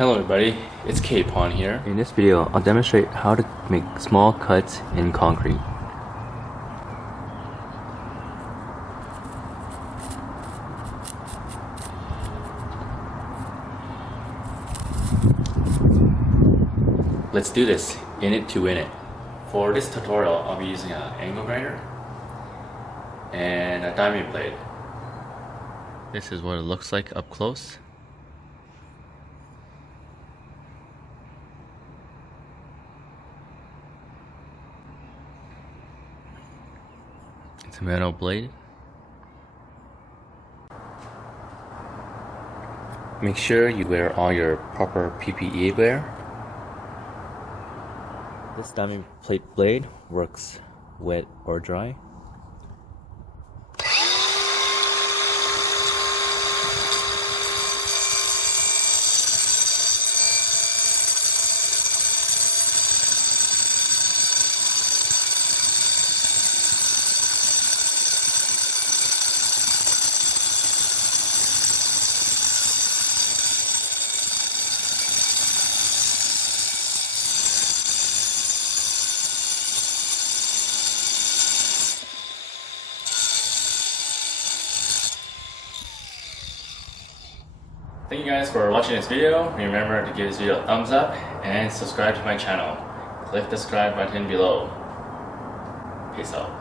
Hello everybody, it's K-Pon here. In this video, I'll demonstrate how to make small cuts in concrete. Let's do this, init to win it. For this tutorial, I'll be using an angle grinder and a diamond blade. This is what it looks like up close. It's a metal blade. Make sure you wear all your proper PPE wear. This diamond plate blade works wet or dry. Thank you guys for watching this video. Remember to give this video a thumbs up and subscribe to my channel. Click the subscribe button below. Peace out.